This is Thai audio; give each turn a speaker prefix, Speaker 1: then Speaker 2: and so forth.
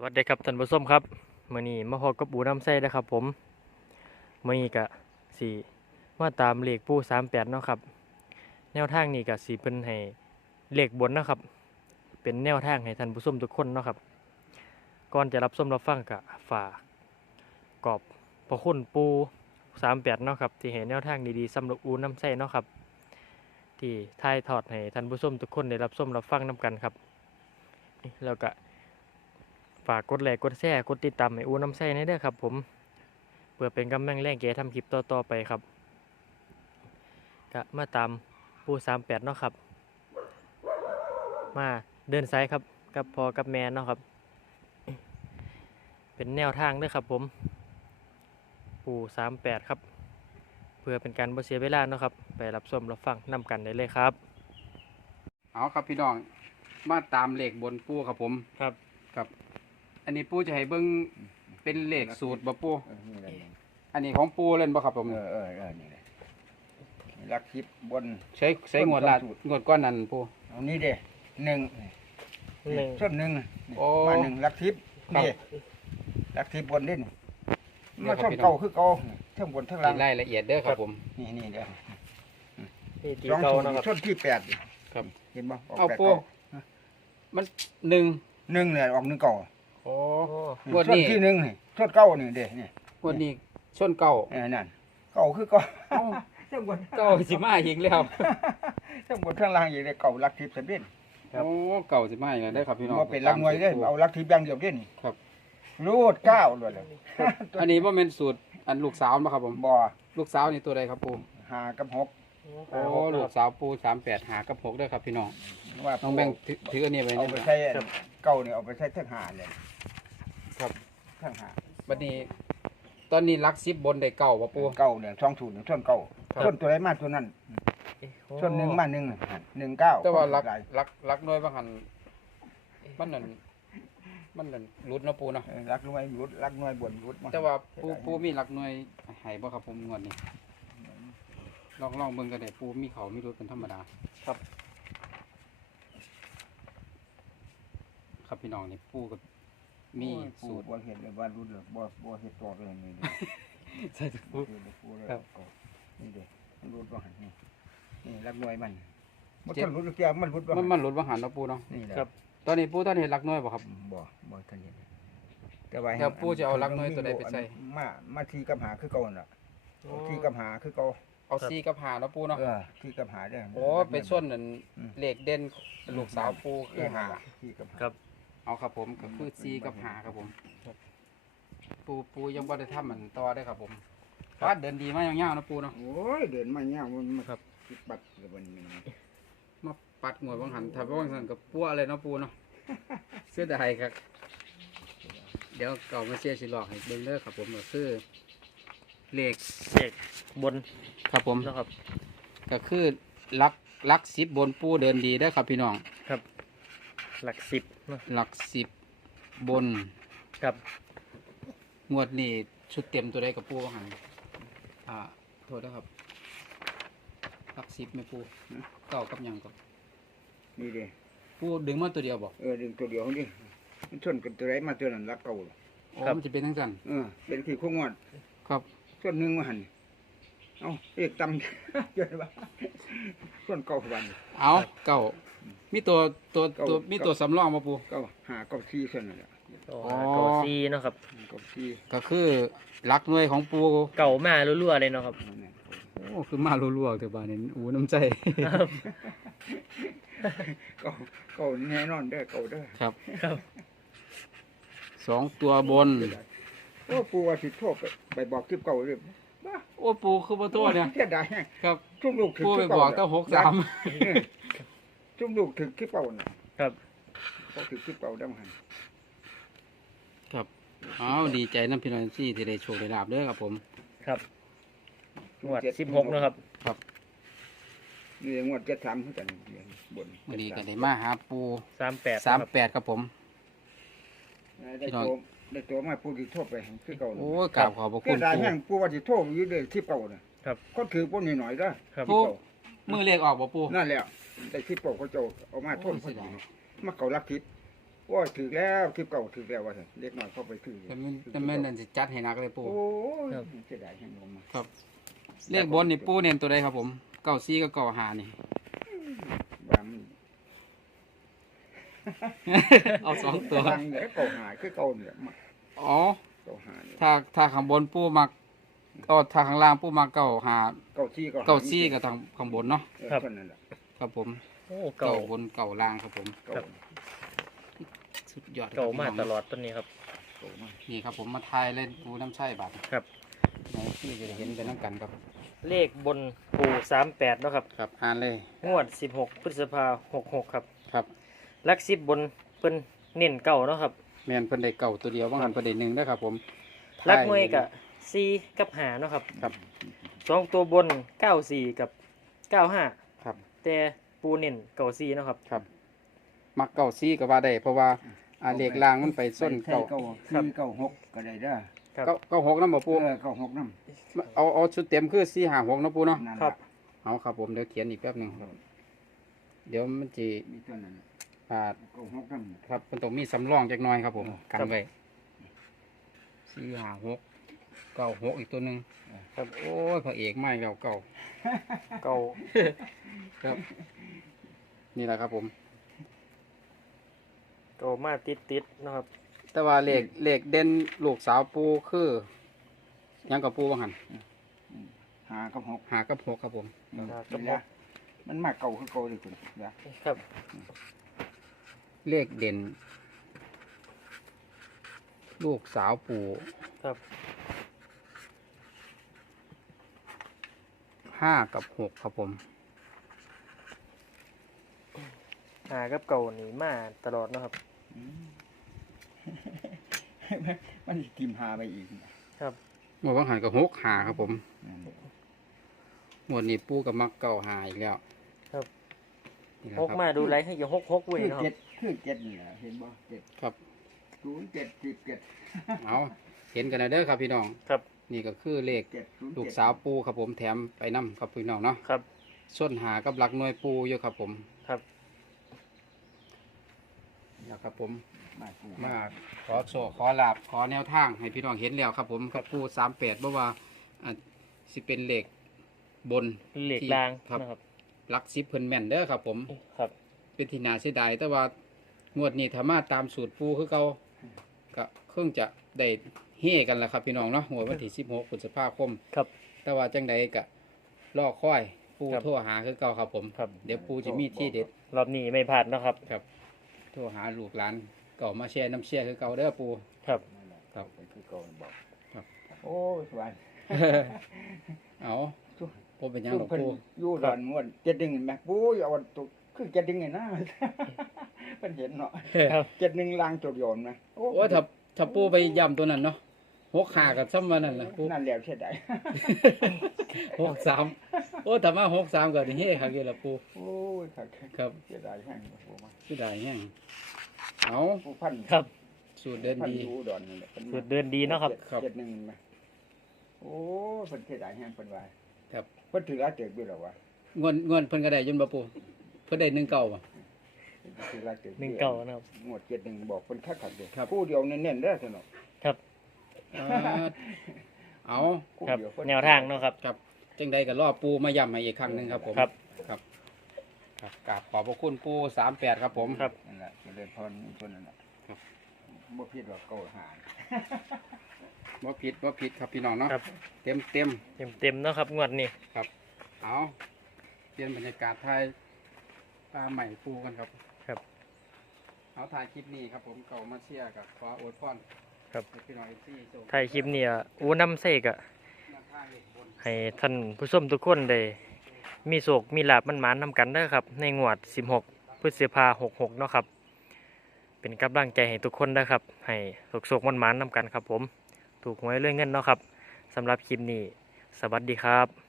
Speaker 1: สวัสดีครับท่านผู้ชมครับมื้อนี้มาพบกับปูน้ำไส้นะครับ ผมมื้อนี้ก็สิมาตามเลขปู38เนาะครับ แนวทางนี้ก็สิเพิ่นให้เลขบนเนาะครับ เป็นแนวทางให้ท่านผู้ชมทุกคนเนาะครับก่อนจะรับชมรับฟังก็ฝากกอบพระคุณปู38เนาะครับที่ให้แนวทางดีๆสำหรับอูน้ำไส้เนาะครับ ที่ถ่ายทอดให้ท่านผู้ชมทุกคนได้รับชมรับฟังนํกันครับแล้วก็ ฝากกดไลค์กดแชร์กดติดตามให้อูน้ำใส่ในเด้อครับ ผมเพื่อเป็นกำลังแรงแก่ทำคลิปต่อๆไปครับก็มาตามปูสามแปดเนาะครับ มาเดินสายครับกับพอกับแม่เนาะครับ เป็นแนวทางเด้อครับ ผมปูสามแปดครับ เพื่อเป็นการบ่เสียเวลาเนาะครับ ไปรับชมรับฟังนำกันได้เลยครับ
Speaker 2: เอาครับพี่น้อง มาตามเลขบนปูครับผม
Speaker 1: ครับ
Speaker 2: ครับ อันนี้ปูจะให้เบิ้งเป็นเลขสูตรบ่ปู
Speaker 3: เออนี่แหละ
Speaker 2: อันนี้ของปูเล่นบ่ครับผม
Speaker 3: เออเออเออนี่แหละลักทิพย์บน
Speaker 2: ใช้ใช้งวดละ
Speaker 3: สูตร
Speaker 2: งวดก้อนนั้นปู
Speaker 3: เอานี่เด้หนึ่ง
Speaker 1: หนึ่ง
Speaker 3: ส่วนหนึ่ง
Speaker 2: โอ้
Speaker 3: มาหนึ่งลักทิพย์
Speaker 2: ครับ
Speaker 3: นี่ลักทิพย์บนนี่นี่
Speaker 2: เดี๋ยว
Speaker 3: มา
Speaker 2: ครั
Speaker 3: ช่
Speaker 2: บ
Speaker 3: อง
Speaker 2: พี่น้อง
Speaker 3: เก่าคือเก่าทั้งบนทั้งล่าง
Speaker 2: รายละเอียดเด้อครับผม
Speaker 3: นี่นี่เด้อ
Speaker 1: นี่ตี
Speaker 3: สอง
Speaker 1: เก่า
Speaker 3: สูตร
Speaker 1: เนาะครับ
Speaker 3: ส่วนที่แปด
Speaker 2: ครับ
Speaker 3: เห็นบ่ออก
Speaker 2: เอา
Speaker 3: แปด
Speaker 2: ปู
Speaker 3: เก่า
Speaker 2: มันหนึ่ง
Speaker 3: หนึ่งเนี่ยออกหนึ่งเก่า
Speaker 2: โอ้
Speaker 1: โอ้
Speaker 2: งวด
Speaker 3: ส่วน
Speaker 2: นี้
Speaker 3: ที่หนึ่งนี่ส่วนเก่านี่เด้นี่
Speaker 2: งวดนี้ชนเก้า
Speaker 3: เออนั่นเก่าคือเก่า
Speaker 2: เอ้า
Speaker 3: ทั้งบน
Speaker 2: เก้าสิมาอีกแล้ว
Speaker 3: ทั้งบนทั้งล่างอย่างเด้เก่าลักทิพย์สำเร็จ
Speaker 2: โอ้เก้าสิมาอีกแล้วเด้อครับพี่น้อง
Speaker 3: มาเป็นลักหน่วยเด้อเอาลักทิพย์อย่างเดียวเด้นี่
Speaker 2: ครับ
Speaker 3: รูดเก้าเลยเลย
Speaker 2: อันนี้บ่แม่นสูตรอันลูกสาวบ่ครับผม
Speaker 3: บ่
Speaker 2: ลูกสาวนี่ตัวใดครับปู
Speaker 3: หากับหก
Speaker 2: โอ้ลูกสาวปู38หากับหกเด้อครับพี่น้อง
Speaker 3: ว่า
Speaker 2: น้องแบงค์ถือถืออันนี้ไว้
Speaker 3: เอา
Speaker 2: นี่
Speaker 3: ไปใช้เก่าเนี่ยเอาไปใช้ทั้งหาเลย
Speaker 2: ครับ
Speaker 3: ทั้งหา
Speaker 2: บัดนี้ ตอนนี้ลักซิบบนได้เก่าบ่ปู
Speaker 3: เก่าเนี่ยช่องถูนย์ช่วนเก่า
Speaker 2: ครับ
Speaker 3: ช่วนตัวไหนมาตัวนั้น
Speaker 1: โอ้
Speaker 3: ช่วนหนึ่งมาหนึ่งหนึ่งเก้า
Speaker 2: แต่ว่าลัก
Speaker 3: หลาย
Speaker 2: ลักลักน้อยบางหันมันนั่นมันนั่นรุดเนาะปูเนาะ
Speaker 3: เออรักน้อยรุดรักน้อยบนรุดมา
Speaker 2: แต่ว่าปูปูมีลักน้อยให้บ่ครับผมงวดนี้ลองลองเบิ่งก็ได้ปูมีเขามีรุดเป็นธรรมดา
Speaker 1: ครับ
Speaker 2: ครับพี่น้องนี่ปูก็มี
Speaker 3: โอ้ย
Speaker 2: สูตร
Speaker 3: บ่เห็นเลยว่ารุดเลยบ่บ่เห็นตัวเลยนี่เลย
Speaker 2: ใช่ปู
Speaker 3: เออปูเลย
Speaker 2: ครับ
Speaker 3: เอานี่เด้มันรุดว่าหันนี่นี่รักน้อยมันมันต้องรุดเกี่ยวมันรุดว่า
Speaker 2: มัน
Speaker 3: หัน
Speaker 2: มันรุดบางหันเนาะปูเนาะ
Speaker 3: นี่แหละ
Speaker 1: ครับ
Speaker 2: ตอนนี้ปูตอนนี้ลักน้อยบ่ครับ
Speaker 3: บ่บ่ทันเห็นแต่ว่า
Speaker 2: แล้วปู่จะเอารักน้อยตัวใดไปใส่
Speaker 3: มามาทีกับหาคือเก่าน่ะทีกับหาคือเก่า
Speaker 2: เอาซีกับหาเนาะปูเนาะ
Speaker 3: เออทีกับหาเด้อ
Speaker 2: โอ้ไปส่วนนั่น
Speaker 3: อืม
Speaker 2: เลขเด่นลูกสาวปูคือหา
Speaker 3: ทีกับหา
Speaker 1: ครับ
Speaker 2: เอาครับผมก็คือซีกับหาครับผมปูปูยังบ่ได้ทำมันต่อได้อครับผมว่าเดินดีมากยาวๆนะปูเนาะ
Speaker 3: โอ้ยเดินมาเนี่ยมันมา
Speaker 1: ครับ
Speaker 3: คิดบัตรกับวันนี้
Speaker 2: มาปัดงวดบางหันถ้าบางหันกับปัวเลยเนาะปูเนาะ เสียดายครับ เดี๋ยวเก่ามาเชียร์สิหลอกให้เบิ่งเด้อครับผมก็คือเลข
Speaker 1: เลขบน
Speaker 2: ครับผม
Speaker 1: เนาะครับ
Speaker 2: ก็คือลักลักสิบบนปูเดินดีได้อครับพี่น้อง
Speaker 1: ครับ หลักสิบเนาะ
Speaker 2: หลักสิบบน
Speaker 1: ครับ
Speaker 2: งวดนี้ชุดเต็มตัวได้กับปูว่าหันอ่า โทษนะครับ หลักสิบไหม่ปูเก้ากับหยังกับ
Speaker 3: นี่เด้
Speaker 2: ปูดึงมาตัวเดียวบอก
Speaker 3: เออดึงตัวเดียวนี่มันชนกันตัวไหนมาตัวนั้นรักเก่าเลย
Speaker 2: อ๋อมันจะเป็นทั้งสัน
Speaker 3: เออเป็นที่คู่งวด
Speaker 2: ครับ
Speaker 3: ส่วนหนึ่งมาหันเอาเอกตำเยอะว่าส่วนเก่าวัน
Speaker 2: เอาเก้า มีตัวตัว
Speaker 3: เก้า
Speaker 2: ตัวมีตัวสำรองมาปู
Speaker 3: เก่าหาเก่าซีส่วนนั่นแหละ
Speaker 1: โอ้
Speaker 2: อ๋อ
Speaker 1: เก่าซีเนาะครับ
Speaker 3: เก่าซี
Speaker 2: ก็คือหลักหน่วยของปู
Speaker 1: เก่ามารั่วๆเลยเนาะครับ
Speaker 3: นั่นแหละ
Speaker 2: โอ้คือมาลัวๆแต่บ้านนี้อูน้ำใจ
Speaker 1: ครับ
Speaker 3: เก่าเก่าแน่นอนเด้อเก่าเด้อ
Speaker 2: ครับ
Speaker 1: ครับ
Speaker 2: สองตัวบน
Speaker 3: โอ้ปูว่าสิโทษไปไปบอกคลิปเก่าเลย
Speaker 2: โอ้ปูคือประตูเนี่ย
Speaker 3: เสียดายแฮะ
Speaker 2: ครับ
Speaker 3: ชุ่มลูกถึง
Speaker 2: ปู
Speaker 3: ค
Speaker 2: ไป
Speaker 3: ลิป
Speaker 2: บ
Speaker 3: เก่า
Speaker 2: อกตั้งหกสาม
Speaker 3: ชุ่มลูกถึงคลิปเก่าน่ะ
Speaker 1: ครับ
Speaker 3: เขาถึงคลิปเก่าได้มาหัน
Speaker 2: ครับเอาดีใจน้ำพี่น้องที่ที่ได้โชคได้ลาบเด้อครับผม
Speaker 1: ครับงวดสิบหกเนาะครับ
Speaker 3: นี่งวดเจ็ดสามเท่ากันเรียนบน
Speaker 2: วันนี้ก็ได้มาหาปู
Speaker 1: สามแปด
Speaker 2: สามแปดครับผม
Speaker 3: ได้ตัวได้ตัวมาปูที่โทษไปคือเก่า
Speaker 2: โอ้ยกราบขอบพระ
Speaker 3: เสี
Speaker 2: คุ
Speaker 3: ย
Speaker 2: ณ
Speaker 3: ดาย
Speaker 2: ปู
Speaker 3: แห้งปูว่าสิโทษอยู่เด้อคลิปเก่าน่ะ
Speaker 1: ครับ
Speaker 3: เขาถือปูนิดหน่อยเด้อ
Speaker 1: ครับ
Speaker 2: ปู มือเรียกออกบ่ปู
Speaker 3: นั่นแหละ แต่คลิปเก่าเขาเจ้าเอามาโทษ
Speaker 2: โอ้ย
Speaker 3: พอ
Speaker 2: เสีย
Speaker 3: ดี
Speaker 2: ดาย
Speaker 3: มาเก่ารักทิพย์โอ้ยถือแล้วถือเก่าถือแล้วว่าซั่นเล็กน้อยเข้าไปถือ
Speaker 2: แต่แม่นแต่แม่นนั่นสิจัดให้หนักเลยปู
Speaker 3: โอ้ยเสียดายแห่งลงมา
Speaker 2: ครับ เลขบนนี่ปูเน้นตัวใดครับผมเก้าสี่กับเก้าห้านี่
Speaker 3: บาง
Speaker 2: เอาสองตัว
Speaker 3: บางเนี่ยเก่าหายคือเก่าเนี่ยมา
Speaker 2: อ๋อ
Speaker 3: เก่าหายเนี่ย
Speaker 2: ถ้าถ้าข้างบนปูมักก็ถ้าข้างล่างปูมักเก้าห้า
Speaker 3: เก่าซี่เก่าห
Speaker 2: เก้าสี่กับทางข้างบนเนาะ
Speaker 3: เออ
Speaker 1: ครับ
Speaker 3: คนนั้นแหละ
Speaker 2: ครับผม
Speaker 1: โอ้
Speaker 2: เก้า
Speaker 1: เก่า
Speaker 2: บนเก้าล่างครับผม
Speaker 3: เก่า
Speaker 1: ครับ
Speaker 2: สุดยอดครับ
Speaker 1: เก่ามา
Speaker 2: พี่น้
Speaker 1: ต
Speaker 2: อง
Speaker 1: ลอดต้นนี้ครับ
Speaker 3: เก่ามาก
Speaker 2: นี่ครับผมมาทายเล่นปูน้ำใช่บาท
Speaker 1: ครับ
Speaker 2: ไหนที่จะได้เห็นเป็นน้ำกันครับ
Speaker 1: เลขบนปูสามแปดเนาะครับ
Speaker 2: ครับอ่านเลย
Speaker 1: งวดสิบหกพฤษภาหกหกครับ
Speaker 2: ครับ
Speaker 1: ลักสิบบนเพิ่นเน้นเก่าเนาะครับ
Speaker 2: แมนเพิ่นได้เก่าตัวเดียวว่างหันเพิ่นได้หนึ่งได้อครับผม
Speaker 1: ลักมวยกับสี่กับหาเนาะครับ
Speaker 2: ครับ
Speaker 1: สองตัวบนเก้าสี่กับเก้าห้า
Speaker 2: ครับ
Speaker 1: แต่ปูเน้นเก่าสี่เนาะครับ
Speaker 2: ครับ มักเก่าซี่ก็ว่าได้ เพราะว่าอ่าเลขล่างมันไปส้น
Speaker 3: ใช่
Speaker 2: เก่า
Speaker 3: เก่า
Speaker 1: ครับ
Speaker 3: สี่เก่าหกก็ได้เด้อ
Speaker 1: ครับ
Speaker 2: เก้าเก้าหกน้ำบ่ปู
Speaker 3: เออเก่าหกน้ำ
Speaker 2: เอาเอาชุดเต็มคือสี่ห้าหกนะปูเนาะ
Speaker 3: นั่น
Speaker 1: ครั
Speaker 3: ล่ะ
Speaker 1: บ
Speaker 2: เอาครับผมเดี๋ยวเขียนอีกแป๊บหนึ่งเดี๋ยวมันจะ
Speaker 3: มีตัวนั้น
Speaker 2: อ่า
Speaker 3: เก่าหกน้ำ
Speaker 2: ครับมันต้องมีสำรองจักหน่อยครับผม
Speaker 3: ครั
Speaker 2: กับนไว้สี่ห้าหก เก้าหกอีกตัวหนึ่ง
Speaker 1: ครับ
Speaker 2: โอ้ยพระเอกไม่เก่าเก่า
Speaker 1: เก่า
Speaker 2: ครับ นี่แหละครับผม
Speaker 1: เก่ามาติดติดๆเนาะครับ
Speaker 2: แต่ว่าเลขเลขเด่นลูกสาวปูคือหยังกับปูว่าหัน
Speaker 3: หากับหก
Speaker 2: หากับหกครับผม
Speaker 3: อืม
Speaker 1: หากับหก
Speaker 3: นี่นะมันมากเก่าคือเก่าเลยคุณเดี๋ยว
Speaker 1: ครับ
Speaker 2: เลขเด่น ลูกสาวปู
Speaker 1: ครับ
Speaker 2: ห้ากับหกครับผม
Speaker 1: หากับเก่านี่มาตลอดเนาะครับ
Speaker 3: อืมมันสิทิมหาไปอีก
Speaker 1: ครับ
Speaker 2: หมดว่าหันกับหกหาครับผม
Speaker 3: อืม
Speaker 2: หมดนี้ปูกับมักเก่าหาอีกแล้ว
Speaker 1: ครับ
Speaker 2: นี่แหละ
Speaker 1: หก
Speaker 2: ครับ
Speaker 1: มาดูไรให้อย่าหกหกเว้ย
Speaker 3: คือ
Speaker 1: เนาะค
Speaker 3: เจ็
Speaker 1: รับ
Speaker 3: ดคือเจ็ดนี่แหละเห็นบ่เจ็ด
Speaker 2: ครับ
Speaker 3: ศูนย์เจ็ดสิบเจ็ด
Speaker 2: เอาเห็นกันนะเด้อครับพี่น้อง
Speaker 1: ครับ
Speaker 2: นี่ก็คือเลข
Speaker 3: เจ็ดศูนย์
Speaker 2: ลูก
Speaker 3: เจ็ด
Speaker 2: สาวปูครับผมแถมไปนํครับพี่น้องเนาะ
Speaker 1: ครับ
Speaker 2: ส้นหากับหลักหน่วยปูอยู่ครับผม
Speaker 1: ครับ
Speaker 2: นะครับผม
Speaker 3: มาปู
Speaker 2: มาขอโชคขอลาบขอแนวทาง ให้พี่น้องเห็นแล้วครับผมกับปูสามแปดเพราะว่าอะสิเป็นเลขบน
Speaker 1: เหล็กราง
Speaker 2: ครับ
Speaker 1: นะครับ
Speaker 2: หลักสิบเพิ่นแม่นเด้อครับผม
Speaker 1: ครับ
Speaker 2: เป็นที่นาเสียดายแต่ว่างวดนี้ถ้ามาตามสูตรปูคือเก่าก็คงจะได้ เฮกันแล้วครับพี่น้องเนาะงวดวันที่สิบหกพฤษภาคม
Speaker 1: ครับ
Speaker 2: แต่ว่าจังใดก็รอค่อยปู
Speaker 1: ครับ
Speaker 2: โทรหาคือเก่าครับผม
Speaker 1: ครับ
Speaker 2: เดี๋ยวปูจะมีที่เด็ด
Speaker 1: รอบนี้ไม่พลาดเนาะครับ
Speaker 2: ครับ โทรหาลูกหลานก็มาแชร์น้ำเชียร์คือเก่าเด้อปู
Speaker 1: ครับ
Speaker 3: นั่นแหละ
Speaker 2: ครับ
Speaker 3: ไปคือเก่าบอก
Speaker 2: ครับ
Speaker 3: โอ้ยสวย
Speaker 2: เอาผมเป็นหยังหรอก
Speaker 3: เพิ่น
Speaker 2: ปู
Speaker 3: อยู่ดอนม่วนเจ็ดดึงเห็นไหมปูอย่าเอาตุคือเจ็ดดึงไงนะ เพิ่นเห็นเนาะ
Speaker 1: ครับ
Speaker 3: เจ็ดหนึ่งลางจุดโยนนะ
Speaker 2: โอ้ยถ้าถ้าปูไปย่ำตัวนั้นเนาะ หกขากับซ้ำวันนั่นแหละปู
Speaker 3: นั่นแล้วเสียดาย
Speaker 2: หกสามโอ้ถ้ามาหกสามก็เฮ้ครับเกี่ยวละปู
Speaker 3: โอ้ยครับ
Speaker 2: ครับ
Speaker 3: เสียดายแห้งปูมา
Speaker 2: สิได้แห้งเอา
Speaker 3: ปูพัน
Speaker 1: ครับ
Speaker 2: สูตรเดิน
Speaker 3: พัน
Speaker 2: ดี
Speaker 3: อยู่อุดอนนี่แหละพิ่น
Speaker 1: สุดเดินดีเนาะครับ
Speaker 2: ครับ
Speaker 3: เจ็ดหนึ่งไหมโอ้ยเพิ่นเสียดายแห้งเพิ่นว่า
Speaker 2: ครับ
Speaker 3: เพิ่นถืออาเติบด้วยเหรอวะ
Speaker 2: เงินเงินเพิ่นก็ได้ยนบ่ปูเพิ่นได้หนึ่งเก่าบ่
Speaker 3: เพิ่นถืออาเติบ
Speaker 1: หนึ่งเก่านะครับ
Speaker 3: งวดเจ็ดหนึ่งบอกเพิ่นคักขัดเลย
Speaker 2: ครับ
Speaker 3: คู่เดียวเน้นๆเด้อสนุก
Speaker 1: ครับ
Speaker 2: อ่า เอา
Speaker 3: คู่
Speaker 1: ครับ
Speaker 3: เดียวเพิ่
Speaker 1: แนวทางเนาะครับ
Speaker 2: ครับจังใดก็รอปูมาย้ำให้อีกครั้งหนึงครับผม
Speaker 1: ครับ
Speaker 2: ครับครับกราบขอบพระคุณปูสามแปดครับผม
Speaker 1: ครับ
Speaker 3: นั่นแหละเจริญพรนี่คนนั้นน่ะ
Speaker 2: ครับ
Speaker 3: บ่ผิดว่าเก่าหา
Speaker 2: ว่าผิดว่าผิดครับพี่น้องเนาะ
Speaker 1: ครับ
Speaker 2: เต็มเต็ม
Speaker 1: เต็มเต็มๆเนาะครับงวดนี้
Speaker 2: ครับ เอาเปลี่ยนบรรยากาศไทยปลาใหม่ปูกันครับ
Speaker 1: ครับ
Speaker 2: เอาถ่ายคลิปนี้ครับผมเก่ามาเชียร์กับขอโอวยพร
Speaker 1: ครับ
Speaker 2: ให้พี่น้องเอฟซีโช
Speaker 1: ถ่ายคลิปนี้อะอู้น้ำเสกอะ
Speaker 2: หน้าท่าเลขบน
Speaker 1: ให้ท่านผู้ชมทุกคนได้มีโศกมีลาบมันหมานนำกันเด้อครับ ในงวด 16 พฤษภา66 เนาะครับ เป็นกำลังใจให้ทุกคนนะครับ ให้โศกๆมันหมานนำกันครับผม ถูกหวยเรื่องเงินเนาะครับสำหรับคลิปนี้ สวัสดีครับ